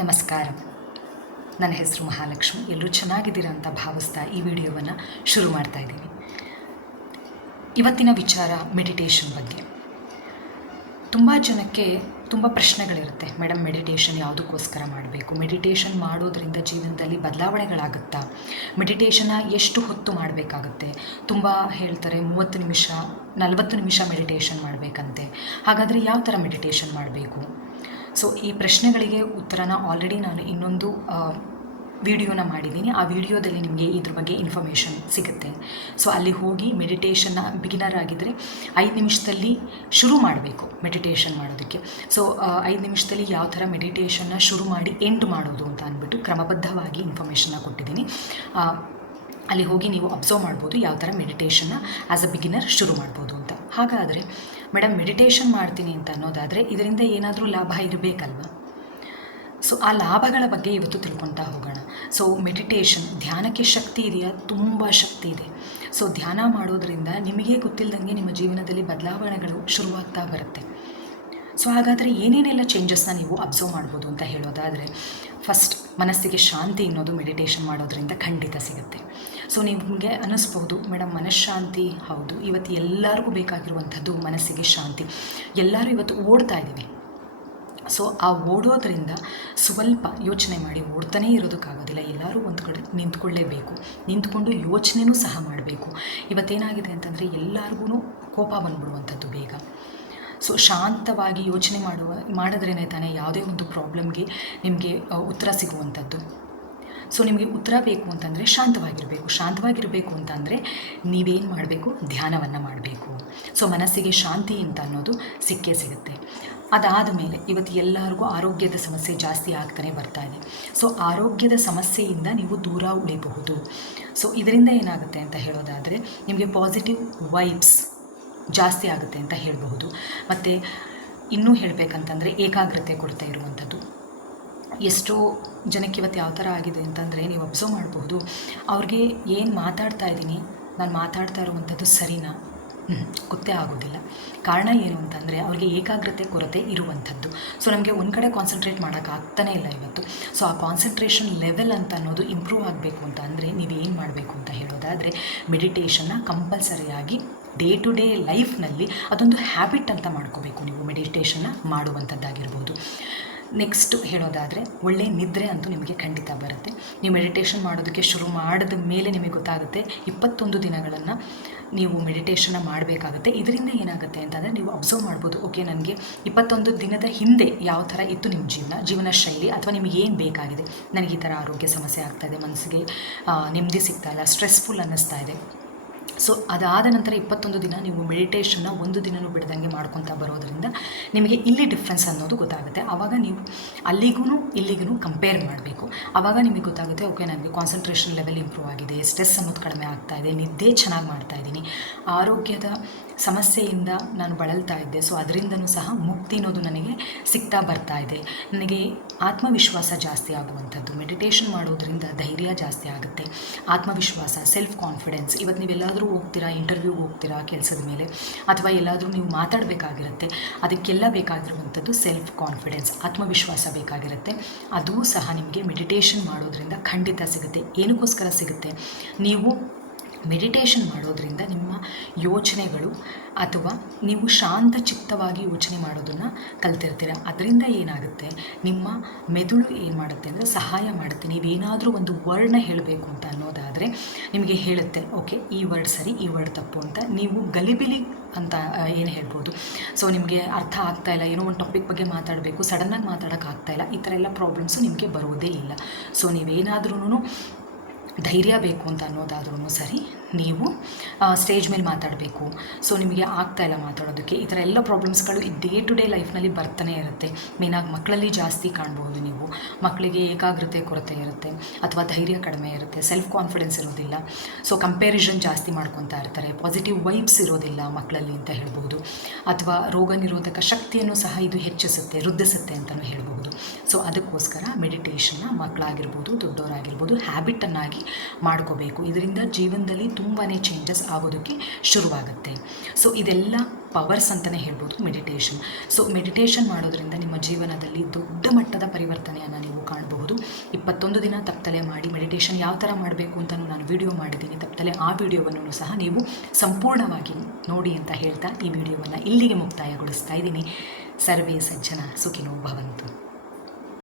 ನಮಸ್ಕಾರ. ನನ್ನ ಹೆಸರು ಮಹಾಲಕ್ಷ್ಮಿ. ಎಲ್ಲರೂ ಚೆನ್ನಾಗಿದ್ದೀರಾ ಅಂತ ಭಾವಿಸ್ತಾ ಈ ವಿಡಿಯೋವನ್ನು ಶುರು ಮಾಡ್ತಾ ಇದ್ದೀನಿ. ಇವತ್ತಿನ ವಿಚಾರ ಮೆಡಿಟೇಷನ್ ಬಗ್ಗೆ. ತುಂಬ ಜನಕ್ಕೆ ತುಂಬ ಪ್ರಶ್ನೆಗಳಿರುತ್ತೆ. ಮೇಡಮ್ ಮೆಡಿಟೇಷನ್ ಯಾವುದಕ್ಕೋಸ್ಕರ ಮಾಡಬೇಕು? ಮೆಡಿಟೇಷನ್ ಮಾಡೋದರಿಂದ ಜೀವನದಲ್ಲಿ ಬದಲಾವಣೆಗಳಾಗುತ್ತಾ? ಮೆಡಿಟೇಷನ್ನ ಎಷ್ಟು ಹೊತ್ತು ಮಾಡಬೇಕಾಗುತ್ತೆ? ತುಂಬ ಹೇಳ್ತಾರೆ, ಮೂವತ್ತು ನಿಮಿಷ, ನಲವತ್ತು ನಿಮಿಷ ಮೆಡಿಟೇಷನ್ ಮಾಡಬೇಕಂತೆ. ಹಾಗಾದರೆ ಯಾವ ಥರ ಮೆಡಿಟೇಷನ್ ಮಾಡಬೇಕು? ಸೊ ಈ ಪ್ರಶ್ನೆಗಳಿಗೆ ಉತ್ತರನ ಆಲ್ರೆಡಿ ನಾನು ಇನ್ನೊಂದು ವಿಡಿಯೋನ ಮಾಡಿದ್ದೀನಿ ಆ ವಿಡಿಯೋದಲ್ಲಿ ನಿಮಗೆ ಇದ್ರ ಬಗ್ಗೆ ಇನ್ಫಾರ್ಮೇಷನ್ ಸಿಗುತ್ತೆ. ಸೊ ಅಲ್ಲಿ ಹೋಗಿ ಮೆಡಿಟೇಷನ್ನ ಬಿಗಿನರ್ ಆಗಿದ್ದರೆ ಐದು ನಿಮಿಷದಲ್ಲಿ ಶುರು ಮಾಡಬೇಕು ಮೆಡಿಟೇಷನ್ ಮಾಡೋದಕ್ಕೆ. ಸೊ ಐದು ನಿಮಿಷದಲ್ಲಿ ಯಾವ ಥರ ಮೆಡಿಟೇಷನ್ನ ಶುರು ಮಾಡಿ ಎಂಡ್ ಮಾಡೋದು ಅಂತ ಅಂದ್ಬಿಟ್ಟು ಕ್ರಮಬದ್ಧವಾಗಿ ಇನ್ಫಾರ್ಮೇಷನ್ನ ಕೊಟ್ಟಿದ್ದೀನಿ ಅಲ್ಲಿ ಹೋಗಿ ನೀವು ಅಬ್ಸರ್ವ್ ಮಾಡ್ಬೋದು ಯಾವ ಥರ ಮೆಡಿಟೇಷನ್ನ ಆ್ಯಸ್ ಅ ಬಿಗಿನರ್ ಶುರು ಮಾಡ್ಬೋದು ಅಂತ. ಹಾಗಾದರೆ ಮೇಡಮ್ ಮೆಡಿಟೇಷನ್ ಮಾಡ್ತೀನಿ ಅಂತ ಅನ್ನೋದಾದರೆ ಇದರಿಂದ ಏನಾದರೂ ಲಾಭ ಇರಬೇಕಲ್ವ? ಸೊ ಆ ಲಾಭಗಳ ಬಗ್ಗೆ ಇವತ್ತು ತಿಳ್ಕೊತಾ ಹೋಗೋಣ. ಸೊ ಮೆಡಿಟೇಷನ್ ಧ್ಯಾನಕ್ಕೆ ಶಕ್ತಿ ಇದೆಯಾ? ತುಂಬ ಶಕ್ತಿ ಇದೆ. ಸೊ ಧ್ಯಾನ ಮಾಡೋದ್ರಿಂದ ನಿಮಗೆ ಗೊತ್ತಿಲ್ಲದಂಗೆ ನಿಮ್ಮ ಜೀವನದಲ್ಲಿ ಬದಲಾವಣೆಗಳು ಶುರುವಾಗ್ತಾ ಬರುತ್ತೆ. ಸೊ ಹಾಗಾದರೆ ಏನೇನೆಲ್ಲ ಚೇಂಜಸ್ನ ನೀವು ಅಬ್ಸರ್ವ್ ಮಾಡ್ಬೋದು ಅಂತ ಹೇಳೋದಾದರೆ ಫಸ್ಟ್ ಮನಸ್ಸಿಗೆ ಶಾಂತಿ ಅನ್ನೋದು ಮೆಡಿಟೇಷನ್ ಮಾಡೋದ್ರಿಂದ ಖಂಡಿತ ಸಿಗುತ್ತೆ. ಸೊ ನಿಮಗೆ ಅನ್ನಿಸ್ಬೋದು ಮೇಡಮ್, ಮನಃಶಾಂತಿ ಹೌದು. ಇವತ್ತು ಎಲ್ಲರಿಗೂ ಬೇಕಾಗಿರುವಂಥದ್ದು ಮನಸ್ಸಿಗೆ ಶಾಂತಿ. ಎಲ್ಲರೂ ಇವತ್ತು ಓಡ್ತಾ ಇದ್ದೀವಿ. ಸೊ ಆ ಓಡೋದ್ರಿಂದ ಸ್ವಲ್ಪ ಯೋಚನೆ ಮಾಡಿ ಓಡ್ತಾನೇ ಇರೋದಕ್ಕಾಗೋದಿಲ್ಲ. ಎಲ್ಲರೂ ಒಂದು ಕಡೆ ನಿಂತ್ಕೊಳ್ಳೇಬೇಕು. ನಿಂತ್ಕೊಂಡು ಯೋಚನೆಯೂ ಸಹ ಮಾಡಬೇಕು. ಇವತ್ತೇನಾಗಿದೆ ಅಂತಂದರೆ ಎಲ್ಲರಿಗೂ ಕೋಪ ಬಂದ್ಬಿಡುವಂಥದ್ದು ಬೇಗ. ಸೊ ಶಾಂತವಾಗಿ ಯೋಚನೆ ಮಾಡುವ ಮಾಡಿದ್ರೇ ತಾನೇ ಯಾವುದೇ ಒಂದು ಪ್ರಾಬ್ಲಮ್ಗೆ ನಿಮಗೆ ಉತ್ತರ ಸಿಗುವಂಥದ್ದು. ಸೊ ನಿಮಗೆ ಉತ್ತರ ಬೇಕು ಅಂತಂದರೆ ಶಾಂತವಾಗಿರಬೇಕು. ಶಾಂತವಾಗಿರಬೇಕು ಅಂತಂದರೆ ನೀವೇನು ಮಾಡಬೇಕು? ಧ್ಯಾನವನ್ನು ಮಾಡಬೇಕು. ಸೊ ಮನಸ್ಸಿಗೆ ಶಾಂತಿ ಅಂತ ಅನ್ನೋದು ಸಿಕ್ಕೇ ಸಿಗುತ್ತೆ. ಅದಾದ ಮೇಲೆ ಇವತ್ತು ಎಲ್ಲರಿಗೂ ಆರೋಗ್ಯದ ಸಮಸ್ಯೆ ಜಾಸ್ತಿ ಆಗ್ತಾನೆ ಬರ್ತಾ ಇದೆ. ಸೊ ಆರೋಗ್ಯದ ಸಮಸ್ಯೆಯಿಂದ ನೀವು ದೂರ ಉಳಿಬಹುದು. ಸೊ ಇದರಿಂದ ಏನಾಗುತ್ತೆ ಅಂತ ಹೇಳೋದಾದರೆ ನಿಮಗೆ ಪಾಸಿಟಿವ್ ವೈಬ್ಸ್ ಜಾಸ್ತಿ ಆಗುತ್ತೆ ಅಂತ ಹೇಳಬಹುದು. ಮತ್ತು ಇನ್ನೂ ಹೇಳಬೇಕಂತಂದರೆ ಏಕಾಗ್ರತೆ ಕೊಡ್ತಾ ಇರುವಂಥದ್ದು. ಎಷ್ಟೋ ಜನಕ್ಕೆ ಇವತ್ತು ಯಾವ ಥರ ಆಗಿದೆ ಅಂತಂದರೆ ನೀವು ಅಬ್ಸರ್ವ್ ಮಾಡಬಹುದು. ಅವ್ರಿಗೆ ಏನು ಮಾತಾಡ್ತಾ ಇದ್ದೀನಿ, ನಾನು ಮಾತಾಡ್ತಾ ಇರುವಂಥದ್ದು ಸರಿನಾ? ಗೊತ್ತೇ ಆಗೋದಿಲ್ಲ. ಕಾರಣ ಏನು ಅಂತಂದರೆ ಅವ್ರಿಗೆ ಏಕಾಗ್ರತೆ ಕೊರತೆ ಇರುವಂಥದ್ದು. ಸೊ ನಮಗೆ ಒಂದು ಕಡೆ ಕಾನ್ಸಂಟ್ರೇಟ್ ಮಾಡೋಕ್ಕಾಗ್ತಾನೇ ಇಲ್ಲ ಇವತ್ತು. ಸೊ ಆ ಕಾನ್ಸಂಟ್ರೇಷನ್ ಲೆವೆಲ್ ಅಂತ ಅನ್ನೋದು ಇಂಪ್ರೂವ್ ಆಗಬೇಕು ಅಂತ ಅಂದರೆ ನೀವು ಏನು ಮಾಡಬೇಕು ಅಂತ ಹೇಳೋದಾದರೆ ಮೆಡಿಟೇಷನ್ನ ಕಂಪಲ್ಸರಿಯಾಗಿ ಡೇ ಟು ಡೇ ಲೈಫ್ನಲ್ಲಿ ಅದೊಂದು ಹ್ಯಾಬಿಟ್ ಅಂತ ಮಾಡ್ಕೋಬೇಕು ನೀವು. ಮೆಡಿಟೇಷನ್ನ ಮಾಡುವಂಥದ್ದಾಗಿರ್ಬೋದು. ನೆಕ್ಸ್ಟ್ ಹೇಳೋದಾದರೆ, ಒಳ್ಳೆ ನಿದ್ರೆ ಅಂತೂ ನಿಮಗೆ ಖಂಡಿತ ಬರುತ್ತೆ. ನೀವು ಮೆಡಿಟೇಷನ್ ಮಾಡೋದಕ್ಕೆ ಶುರು ಮಾಡಿದ ಮೇಲೆ ನಿಮಗೆ ಗೊತ್ತಾಗುತ್ತೆ, ಇಪ್ಪತ್ತೊಂದು ದಿನಗಳನ್ನು ನೀವು ಮೆಡಿಟೇಷನ್ನ ಮಾಡಬೇಕಾಗುತ್ತೆ. ಇದರಿಂದ ಏನಾಗುತ್ತೆ ಅಂತಂದರೆ, ನೀವು ಅಬ್ಸರ್ವ್ ಮಾಡ್ಬೋದು ಓಕೆ ನನಗೆ ಇಪ್ಪತ್ತೊಂದು ದಿನದ ಹಿಂದೆ ಯಾವ ಥರ ಇತ್ತು ನಿಮ್ಮ ಜೀವನ ಜೀವನ ಶೈಲಿ, ಅಥವಾ ನಿಮಗೆ ಏನು ಬೇಕಾಗಿದೆ? ನನಗೆ ಈ ಥರ ಆರೋಗ್ಯ ಸಮಸ್ಯೆ ಆಗ್ತಾಯಿದೆ ಮನಸ್ಸಿಗೆ ನೆಮ್ಮದಿ ಸಿಗ್ತಾ ಇಲ್ಲ ಸ್ಟ್ರೆಸ್ಫುಲ್ ಅನ್ನಿಸ್ತಾ ಇದೆ. ಸೊ ಅದಾದ ನಂತರ ಇಪ್ಪತ್ತೊಂದು ದಿನ ನೀವು ಮೆಡಿಟೇಷನ್ನ ಒಂದು ದಿನನೂ ಬಿಡ್ದಂಗೆ ಮಾಡ್ಕೊತಾ ಬರೋದರಿಂದ ನಿಮಗೆ ಇಲ್ಲಿ ಡಿಫ್ರೆನ್ಸ್ ಅನ್ನೋದು ಗೊತ್ತಾಗುತ್ತೆ. ಆವಾಗ ನೀವು ಅಲ್ಲಿಗೂ ಇಲ್ಲಿಗೂ ಕಂಪೇರ್ ಮಾಡಬೇಕು. ಆವಾಗ ನಿಮಗೆ ಗೊತ್ತಾಗುತ್ತೆ ಓಕೆ ನನಗೆ ಕಾನ್ಸಂಟ್ರೇಷನ್ ಲೆವೆಲ್ ಇಂಪ್ರೂವ್ ಆಗಿದೆ ಸ್ಟ್ರೆಸ್ ಅನ್ನೋದು ಕಡಿಮೆ ಆಗ್ತಾ ಇದೆ, ನಿದ್ದೆ ಚೆನ್ನಾಗಿ ಮಾಡ್ತಾ ಇದ್ದೀನಿ. ಆರೋಗ್ಯದ ಸಮಸ್ಯೆಯಿಂದ ನಾನು ಬಳಲ್ತಾ ಇದ್ದೆ ಸೊ ಅದರಿಂದನೂ ಸಹ ಮುಕ್ತಿ ಅನ್ನೋದು ನನಗೆ ಸಿಗ್ತಾ ಬರ್ತಾ ಇದೆ. ನನಗೆ ಆತ್ಮವಿಶ್ವಾಸ ಜಾಸ್ತಿ ಆಗುವಂಥದ್ದು. ಮೆಡಿಟೇಷನ್ ಮಾಡೋದ್ರಿಂದ ಧೈರ್ಯ ಜಾಸ್ತಿ ಆಗುತ್ತೆ. ಆತ್ಮವಿಶ್ವಾಸ ಸೆಲ್ಫ್ ಕಾನ್ಫಿಡೆನ್ಸ್ ಇವತ್ತು ನೀವೆಲ್ಲಾದರೂ ಹೋಗ್ತೀರಾ ಇಂಟರ್ವ್ಯೂ ಹೋಗ್ತೀರಾ ಕೆಲಸದ ಮೇಲೆ? ಅಥವಾ ಎಲ್ಲಾದರೂ ನೀವು ಮಾತಾಡಬೇಕಾಗಿರುತ್ತೆ, ಅದಕ್ಕೆಲ್ಲ ಬೇಕಾಗಿರುವಂಥದ್ದು ಸೆಲ್ಫ್ ಕಾನ್ಫಿಡೆನ್ಸ್ ಆತ್ಮವಿಶ್ವಾಸ ಬೇಕಾಗಿರುತ್ತೆ. ಅದೂ ಸಹ ನಿಮಗೆ ಮೆಡಿಟೇಷನ್ ಮಾಡೋದ್ರಿಂದ ಖಂಡಿತ ಸಿಗುತ್ತೆ. ಏನಕ್ಕೋಸ್ಕರ ಸಿಗುತ್ತೆ? ನೀವು ಮೆಡಿಟೇಷನ್ ಮಾಡೋದ್ರಿಂದ ನಿಮ್ಮ ಯೋಚನೆಗಳು ಅಥವಾ ನೀವು ಶಾಂತ ಚಿತ್ತವಾಗಿ ಯೋಚನೆ ಮಾಡೋದನ್ನು ಕಲ್ತಿರ್ತೀರ. ಅದರಿಂದ ಏನಾಗುತ್ತೆ? ನಿಮ್ಮ ಮೆದುಳು ಏನು ಮಾಡುತ್ತೆ ಅಂದರೆ ಸಹಾಯ ಮಾಡುತ್ತೆ. ನೀವೇನಾದರೂ ಒಂದು ವರ್ಡ್ನ ಹೇಳಬೇಕು ಅಂತ ಅನ್ನೋದಾದರೆ ನಿಮಗೆ ಹೇಳುತ್ತೆ, ಓಕೆ, ಈ ವರ್ಡ್ ಸರಿ, ಈ ವರ್ಡ್ ತಪ್ಪು ಅಂತ. ನೀವು ಗಲಿಬಿಲಿ ಅಂತ ಏನು ಹೇಳ್ಬೋದು? ಸೊ, ನಿಮಗೆ ಅರ್ಥ ಆಗ್ತಾ ಇಲ್ಲ, ಏನೋ ಒಂದು ಟಾಪಿಕ್ ಬಗ್ಗೆ ಮಾತಾಡಬೇಕು ಸಡನ್ನಾಗಿ ಮಾತಾಡೋಕ್ಕಾಗ್ತಾ ಇಲ್ಲ, ಈ ಥರ ಎಲ್ಲ ಪ್ರಾಬ್ಲಮ್ಸು ನಿಮಗೆ ಬರೋದೇ ಇಲ್ಲ. ಸೊ ನೀವೇನಾದ್ರೂ ಧೈರ್ಯ ಬೇಕು ಅಂತ ಅನ್ನೋದಾದ್ರೂ ಸರಿ. ನೀವು ಸ್ಟೇಜ್ ಮೇಲೆ ಮಾತಾಡಬೇಕು. ಸೊ ನಿಮಗೆ ಆಗ್ತಾ ಇಲ್ಲ ಮಾತಾಡೋದಕ್ಕೆ. ಈ ಥರ ಎಲ್ಲ ಪ್ರಾಬ್ಲಮ್ಸ್ಗಳು ಡೇ ಟು ಡೇ ಲೈಫ್ನಲ್ಲಿ ಬರ್ತಾನೆ ಇರುತ್ತೆ. ಮೇನಾಗಿ ಮಕ್ಕಳಲ್ಲಿ ಜಾಸ್ತಿ ಕಾಣ್ಬೋದು ನೀವು. ಮಕ್ಕಳಿಗೆ ಏಕಾಗ್ರತೆ ಕೊರತೆ ಇರುತ್ತೆ, ಅಥವಾ ಧೈರ್ಯ ಕಡಿಮೆ ಇರುತ್ತೆ ಸೆಲ್ಫ್ ಕಾನ್ಫಿಡೆನ್ಸ್ ಇರೋದಿಲ್ಲ. ಸೊ ಕಂಪ್ಯಾರಿಸನ್ ಜಾಸ್ತಿ ಮಾಡ್ಕೊತಾ ಇರ್ತಾರೆ. ಪಾಸಿಟಿವ್ ವೈಬ್ಸ್ ಇರೋದಿಲ್ಲ ಮಕ್ಕಳಲ್ಲಿ ಅಂತ ಹೇಳ್ಬೋದು. ಅಥವಾ ರೋಗ ನಿರೋಧಕ ಶಕ್ತಿಯನ್ನು ಸಹ ಇದು ಹೆಚ್ಚಿಸುತ್ತೆ, ವೃದ್ಧಿಸುತ್ತೆ ಅಂತಲೂ ಹೇಳ್ಬೋದು. ಸೊ ಅದಕ್ಕೋಸ್ಕರ ಮೆಡಿಟೇಷನ್ನ ಮಕ್ಕಳಾಗಿರ್ಬೋದು, ದೊಡ್ಡವರಾಗಿರ್ಬೋದು ಹ್ಯಾಬಿಟನ್ನಾಗಿ ಮಾಡ್ಕೋಬೇಕು. ಇದರಿಂದ ಜೀವನದಲ್ಲಿ ತುಂಬಾ ಚೇಂಜಸ್ ಆಗೋದಕ್ಕೆ ಶುರುವಾಗುತ್ತೆ. ಸೊ ಇದೆಲ್ಲ ಪವರ್ಸ್ ಅಂತಲೇ ಹೇಳ್ಬೋದು ಮೆಡಿಟೇಷನ್ ಸೊ ಮೆಡಿಟೇಷನ್ ಮಾಡೋದ್ರಿಂದ ನಿಮ್ಮ ಜೀವನದಲ್ಲಿ ದೊಡ್ಡ ಮಟ್ಟದ ಪರಿವರ್ತನೆಯನ್ನು ನೀವು ಕಾಣಬಹುದು. ಇಪ್ಪತ್ತೊಂದು ದಿನ ತಪ್ಪಲೆ ಮಾಡಿ ಮೆಡಿಟೇಷನ್ ಯಾವ ಥರ ಮಾಡಬೇಕು ಅಂತಲೂ ನಾನು ವಿಡಿಯೋ ಮಾಡಿದ್ದೀನಿ. ತಪ್ಪಲೆ ಆ ವಿಡಿಯೋವನ್ನು ಸಹ ನೀವು ಸಂಪೂರ್ಣವಾಗಿ ನೋಡಿ ಅಂತ ಹೇಳ್ತಾ ಈ ವಿಡಿಯೋವನ್ನು ಇಲ್ಲಿಗೆ ಮುಕ್ತಾಯಗೊಳಿಸ್ತಾ ಇದ್ದೀನಿ. ಸರ್ವೇ ಸಜ್ಜನ ಸುಖಿನೋ ಭವಂತು.